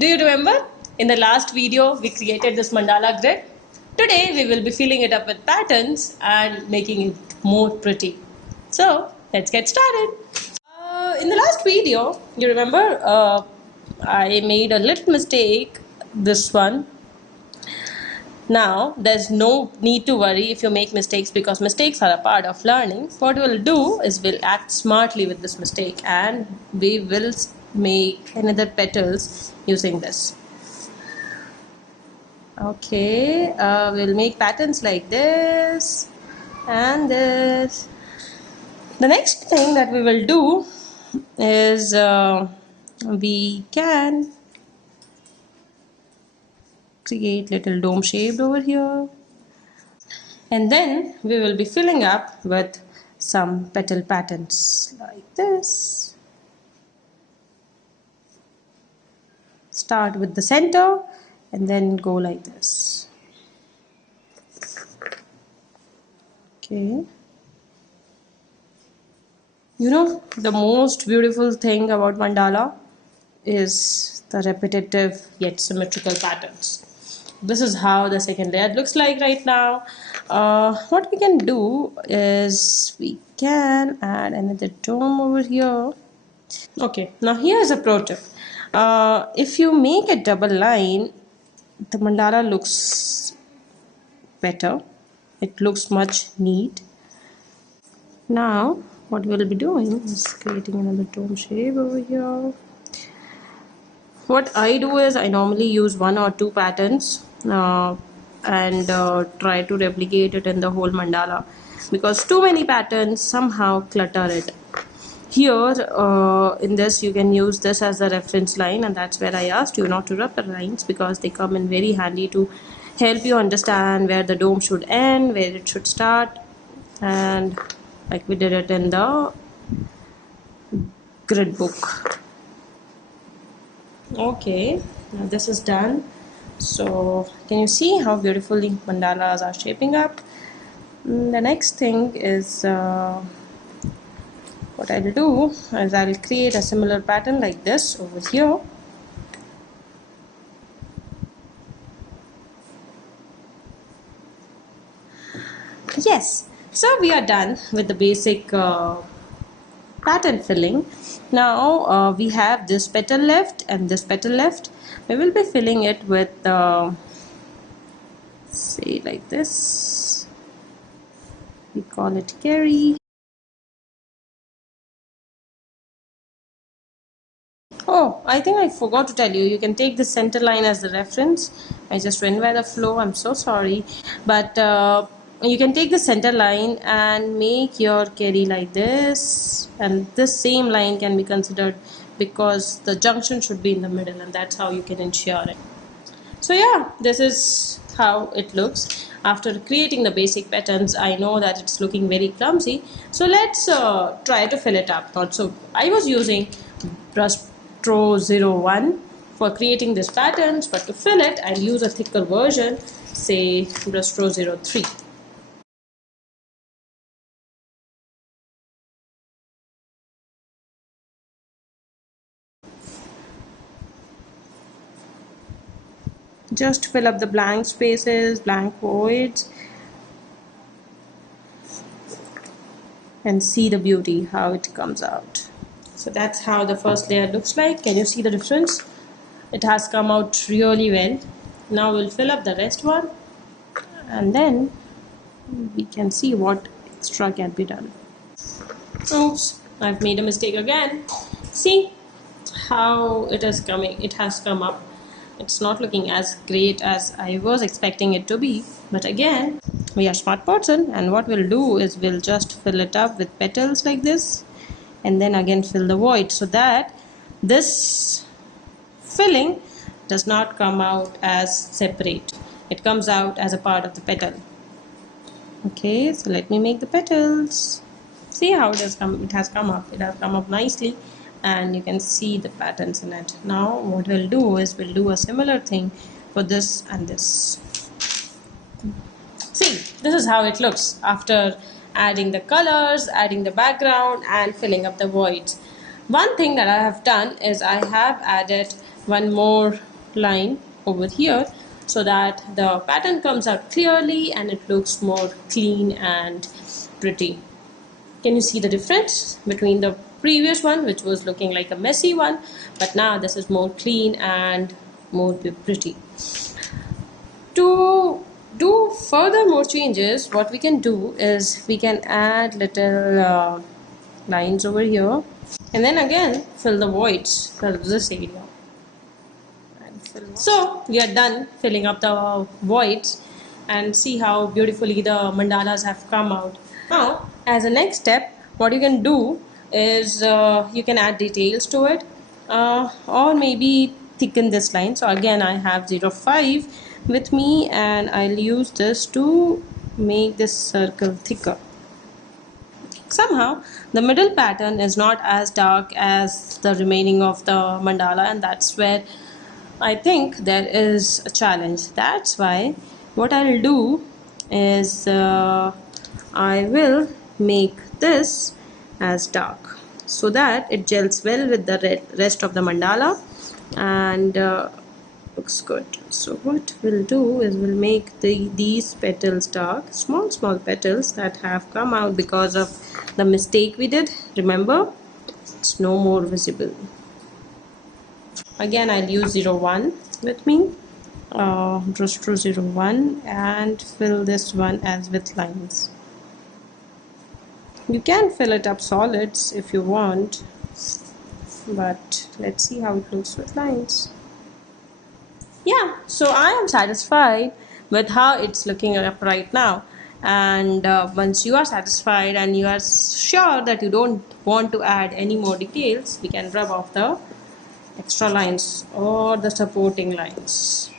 Do you remember? In the last video, we created this mandala grid. Today, we will be filling it up with patterns and making it more pretty. So, let's get started. In the last video, you remember, I made a little mistake, this one. Now, there's no need to worry if you make mistakes because mistakes are a part of learning. What we'll do is we'll act smartly with this mistake and we will make another petals using this. Okay, we'll make patterns like this and this. The next thing that we will do is we can create little dome shaped over here, and then we will be filling up with some petal patterns like this. Start with the center and then go like this. Okay. You know, the most beautiful thing about mandala is the repetitive yet symmetrical patterns. This is how the second layer looks like right now. What we can do is we can add another dome over here. Okay, now here's a pro tip. If you make a double line, the mandala looks better. It looks much neat. Now, what we'll be doing is creating another dome shape over here. What I do is I normally use one or two patterns and try to replicate it in the whole mandala, because too many patterns somehow clutter it. Here in this you can use this as a reference line, and that's where I asked you not to rub the lines because they come in very handy to help you understand where the dome should end, where it should start, and like we did it in the grid book. Okay, now this is done. So can you see how beautifully mandalas are shaping up? The next thing is what I'll do is I'll create a similar pattern like this over here. Yes, so we are done with the basic pattern filling. Now we have this petal left and this petal left. We will be filling it with say like this. We call it carry. Oh, I think I forgot to tell you, you can take the center line as the reference. I just went by the flow, I'm so sorry. But you can take the center line and make your carry like this. And this same line can be considered because the junction should be in the middle, and that's how you can ensure it. So yeah, this is how it looks. After creating the basic patterns, I know that it's looking very clumsy. So let's try to fill it up. So I was using brush 01 for creating these patterns, but to fill it I'll use a thicker version, say brush 03. Just fill up the blank spaces, blank voids, and see the beauty, how it comes out. So that's how the first layer looks like. Can you see the difference? It has come out really well. Now we'll fill up the rest one, and then we can see what extra can be done. Oops, I've made a mistake again. See how it is coming. It has come up. It's not looking as great as I was expecting it to be, but again, we are smart person, and what we'll do is we'll just fill it up with petals like this, and then again fill the void, so that this filling does not come out as separate. It comes out as a part of the petal. Okay, so let me make the petals. See how it has come. It has come up. It has come up nicely, and you can see the patterns in it. Now what we'll do is we'll do a similar thing for this and this. See, this is how it looks after adding the colors, adding the background, and filling up the voids. One thing that I have done is I have added one more line over here so that the pattern comes out clearly and it looks more clean and pretty. Can you see the difference between the previous one, which was looking like a messy one, but now this is more clean and more pretty? To do further more changes, what we can do is we can add little lines over here and then again fill the voids for this area. So we are done filling up the voids, and see how beautifully the mandalas have come out. Now, as a next step, what you can do is you can add details to it, or maybe thicken this line. So again, I have 0.5 with me, and I'll use this to make this circle thicker. Somehow the middle pattern is not as dark as the remaining of the mandala, and that's where I think there is a challenge. That's why what I'll do is I will make this as dark so that it gels well with the rest of the mandala and looks good. So what we'll do is we'll make these petals dark, small petals that have come out because of the mistake we did. Remember, it's no more visible. Again, I'll use 0.1 with me, just through 0.1 and fill this one as with lines. You can fill it up solids if you want, but let's see how it looks with lines. Yeah, so I am satisfied with how it's looking up right now. And once you are satisfied and you are sure that you don't want to add any more details, we can rub off the extra lines or the supporting lines.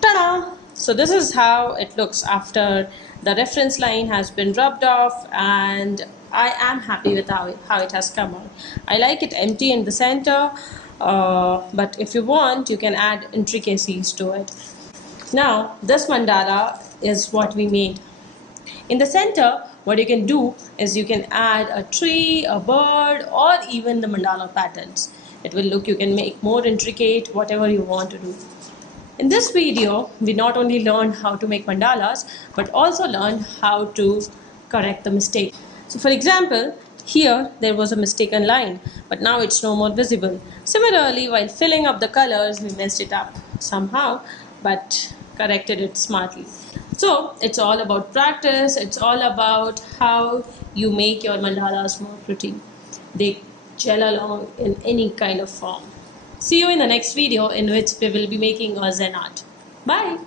Ta-da! So this is how it looks after the reference line has been rubbed off, and I am happy with how it has come out. I like it empty in the center, but if you want, you can add intricacies to it. Now this mandala is what we made. In the center, what you can do is you can add a tree, a bird, or even the mandala patterns. It will look, you can make more intricate, whatever you want to do. In this video, we not only learned how to make mandalas, but also learned how to correct the mistake. So for example, here there was a mistaken line, but now it's no more visible. Similarly, while filling up the colors, we messed it up somehow, but corrected it smartly. So it's all about practice. It's all about how you make your mandalas more pretty. They gel along in any kind of form. See you in the next video, in which we will be making a Zen art. Bye.